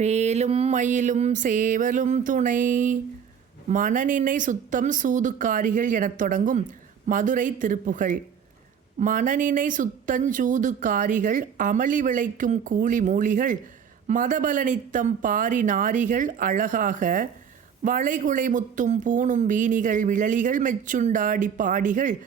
பேலும் மயிலும் சேவலும் துணை. மனநினை சுத்தம் சூதுக்காரிகள் எனத் தொடங்கும் மதுரை திருப்புகழ். மனநினை சுத்தஞ்சூதுக்காரிகள் அமளி விளைக்கும் கூலி மூலிகள் மதபலனித்தம் பாரி நாரிகள் அழகாக வளைகுலை முத்தும் பூணும் வீணிகள் விழலிகள் மெச்சுண்டாடி பாடிகள்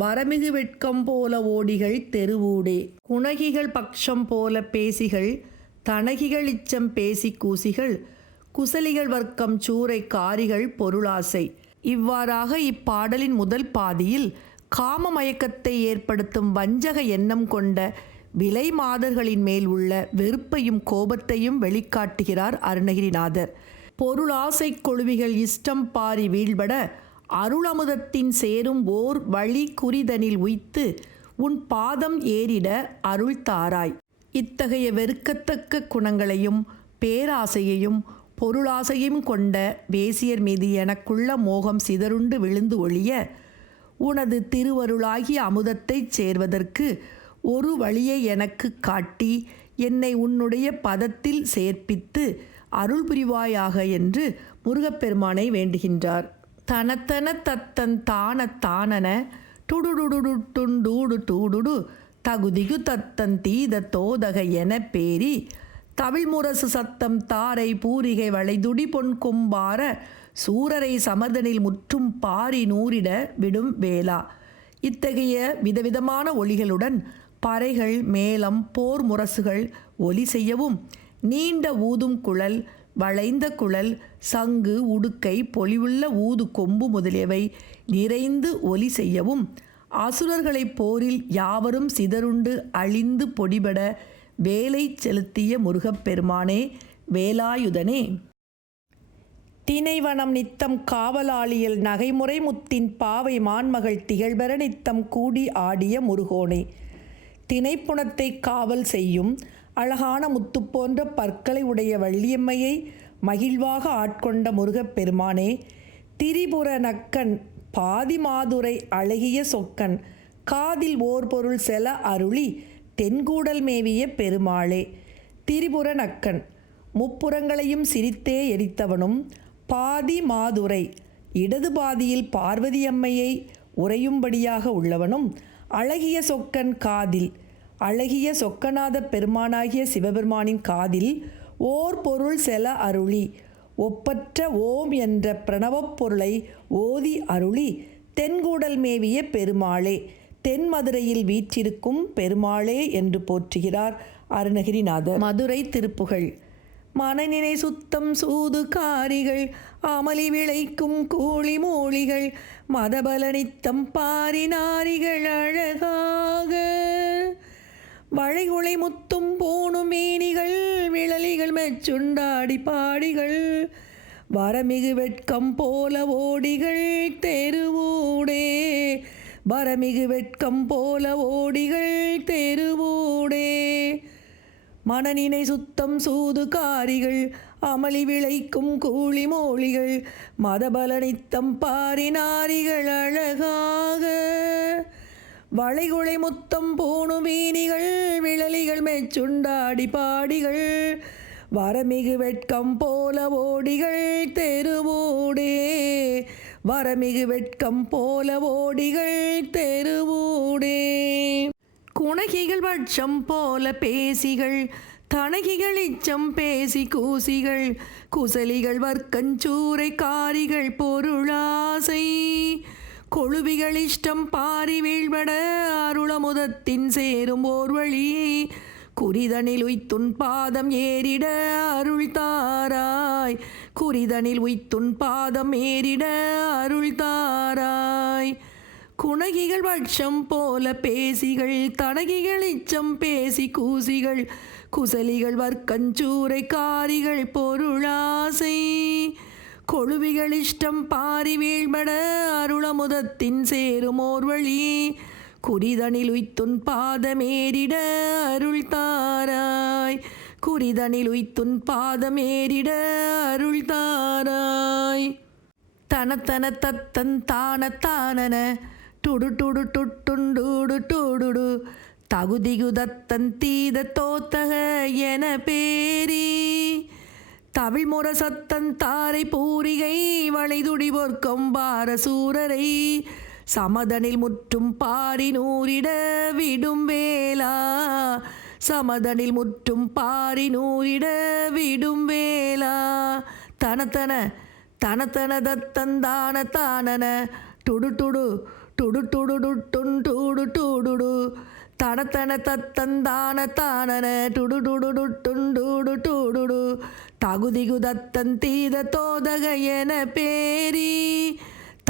வரமிகு வெட்கம் போல ஓடிகள் தெருவூடே. குணகிகள் பக்ஷம் போல பேசிகள் தனகிகளிச்சம் பேசி கூசிகள் குசலிகள் வர்க்கம் சூறை காரிகள் பொருளாசை. இவ்வாறாக இப்பாடலின் முதல் பாதியில் காம மயக்கத்தை ஏற்படுத்தும் வஞ்சக எண்ணம் கொண்ட விலை மாதர்களின் மேல் உள்ள வெறுப்பையும் கோபத்தையும் வெளிக்காட்டுகிறார் அருணகிரிநாதர். பொருளாசை கொழுவிகள் இஷ்டம் பாரி வீழ்பட அருளமுதத்தின் சேரும் ஓர் வழி குறிதனில் உய்த்து உன் பாதம் ஏறிட அருள் தாராய் இத்தகைய வெறுக்கத்தக்க குணங்களையும் பேராசையையும் பொருளாசையும் கொண்ட வேசியர் மீது எனக்குள்ள மோகம் சிதறுண்டு விழுந்து ஒழிய உனது திருவருளாகிய அமுதத்தைச் சேர்வதற்கு ஒரு வழியை எனக்கு காட்டி என்னை உன்னுடைய பதத்தில் சேர்ப்பித்து அருள் புரிவாயாக என்று முருகப்பெருமானை வேண்டுகின்றார். தனத்தன தத்தன் தான தானன டுடுடுடுடு டுண்டூடு டூடுடு தகுதிகு தத்தன் தீத தோதக என பேரி தமிழ்முரசு சத்தம் தாரை பூரிகை வளைதுடி பொன் கொம்பார சூரரை சமர்தனில் முற்றும் பாரி நூறிட விடும் வேளா இத்தகைய விதவிதமான ஒளிகளுடன் பறைகள் மேளம் போர் முரசுகள் ஒலி செய்யவும் நீண்ட ஊதும் குழல் வளைந்த குழல் சங்கு உடுக்கை பொலிவுள்ள ஊது கொம்பு முதலியவை நிறைந்து ஒலி செய்யவும் அசுரர்களை போரில் யாவரும் சிதறுண்டு அழிந்து பொடிபட வேலை செலுத்திய முருகப்பெருமானே வேலாயுதனே. தினைவனம் நித்தம் காவலாளியல் நகைமுறை முத்தின் பாவை மான்மகள் திகழ்பெற நித்தம் கூடி ஆடிய முருகோனே. தினைப்புணத்தை காவல் செய்யும் அழகான முத்து போன்ற பற்களை உடைய வள்ளியம்மையை மகிழ்வாக ஆட்கொண்ட முருகப்பெருமானே திரிபுர நக்கன் பாதிமாதுரை அழகிய சொக்கன். காதில் ஓர் பொருள் செல அருளி தென்கூடல் மேவிய பெருமாளே. திரிபுர நக்கன். முப்புறங்களையும் சிரித்தே எரித்தவனும் பாதி மாதுரை. இடது பாதியில் பார்வதியம்மையை உறையும்படியாக உள்ளவனும் அழகிய சொக்கன் காதில். அழகிய சொக்கநாத பெருமானாகிய சிவபெருமானின் காதில் ஓர் பொருள் செல அருளி ஒப்பற்ற ஓம் என்ற பிரணவப் பொருளை ஓதி அருளி தென்கூடல் மேவிய பெருமாளே தென்மதுரையில் வீற்றிருக்கும் பெருமாளே என்று போற்றுகிறார் அருணகிரிநாதர். மதுரை திருப்புகழ். மனநினை சுத்தம் சூது காரிகள் அமளி விளைக்கும் கூலி மூலிகள் மதபலனித்தம் பாரினாரிகள் அழகாக. வளைகுளை முத்தும் பூணும் மேனிகள் சுண்டாடி பாடிகள் வரமிகு வெட்கம் போல ஓடிகள் தெருவூடே. வரமிகு வெட்கம் போல ஓடிகள் தெருவூடே. மனநினை சுத்தம் சூது காரிகள் அமளி விளைக்கும் கூலி மோழிகள் மதபலனித்தம் பாரினாரிகள் அழகாக. வளைகுளை முத்தம் பூணு மீனிகள் விழலிகள் மேச்சுண்டாடி பாடிகள் வரமிகு வெட்கம் போல ஓடிகள் தெருவூடே. வரமிகு வெட்கம் போல ஓடிகள் தெருவூடே. குணகிகள் பட்சம் போல பேசிகள் தனகிகள் இச்சம் பேசி கூசிகள் குசலிகள் வர்க்கஞ்சூரை காரிகள் பொருளாசை. கொழுவிகள் இஷ்டம் பாரி வீழ்வட அருளமுதத்தின் சேரும் ஓர் வழி குறிதனில் உய்த்துன் பாதம் ஏறிட அருள் தாராய் குறிதனில் உய்த்துன் பாதம் ஏறிட அருள் தாராய் குணகிகள் பட்சம் போல பேசிகள் தனகிகள் இச்சம் பேசி கூசிகள் குசலிகள் வர்க்கஞ்சூரை காரிகள் பொருளாசை. கொழுவிகள் இஷ்டம் பாரி வீழ்பட அருளமுதத்தின் சேரும் வழி. குறிதனில் உய்த்துன் பாதமேறிட அருள் தாராய் குறிதனில் உய்த்துன் பாதமேறிட அருள் தாராய் தனத்தன தத்தன் தான தானன டுடு டுடு டுட்டுண்டு டுடுடு. தகுதிகுதத்தன் தீத தோத்தக என பேரி. தவிழ் சத்தன் தாரை பூரிகை வளைதுடி பொற்கும் சூரரை சமதனில் முற்றும் பாரி நூறிட விடும் வேலா சமதனில் முற்றும் பாரி நூறிட விடும் வேலா தனத்தன தனத்தன தத்தந்தான தானன. டுடு டுடு டுடு டுடு டுட்டுன் டுடு டுடுடு. தனத்தன தத்தந்தான தானன. டுடு டுடு டுட்டுன் டுடு டுடுடு. தகுதிகு தத்தன் தீத தோதக என பேரி.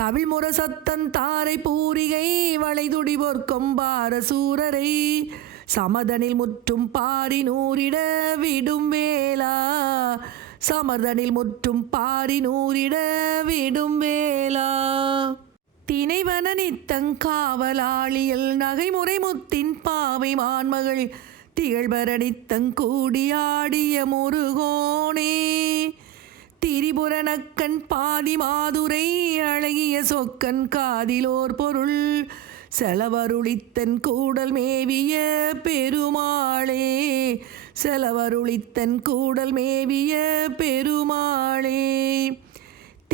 தமிழ் முரசத்தன் தாரை பூரிகை வளைதுடி கொம்பார பாரசூரரை சமதனில் முற்றும் பாரி நூறிட விடும் வேளா. சமதனில் முற்றும் பாரி நூறிட விடும் வேளா. தினைவன நித்தங்காவலாளியல் நகைமுறை முத்தின் பாவை மான்மகள் திகழ்பரணித்தங்கூடியாடிய முருகோ புறணக்கண் பாதி மாதுரை அழகிய சொக்கன் காதிலோர் பொருள். செலவருளித்தன் கூடல் மேவிய பெருமாளே. செலவருளித்தன் கூடல் மேவிய பெருமாளே.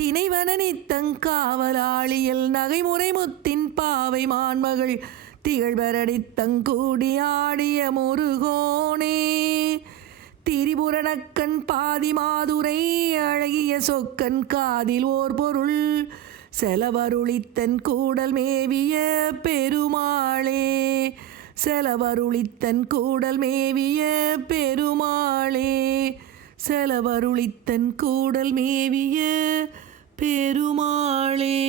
தினைவனனித்தங்காவலாளியல் நகைமுறை முத்தின் பாவை மான்மகள். திகழ்பரடித்தங்கூடியாடிய முருகோ. திரிபுரணக்கண் பாதி மாதுரை அழகிய சொக்கன் காதில் ஓர் பொருள். செலவருளித்தன் கூடல் மேவிய பெருமாளே. செலவருளித்தன் கூடல் மேவிய பெருமாளே. செலவருளித்தன் கூடல் மேவிய பெருமாளே.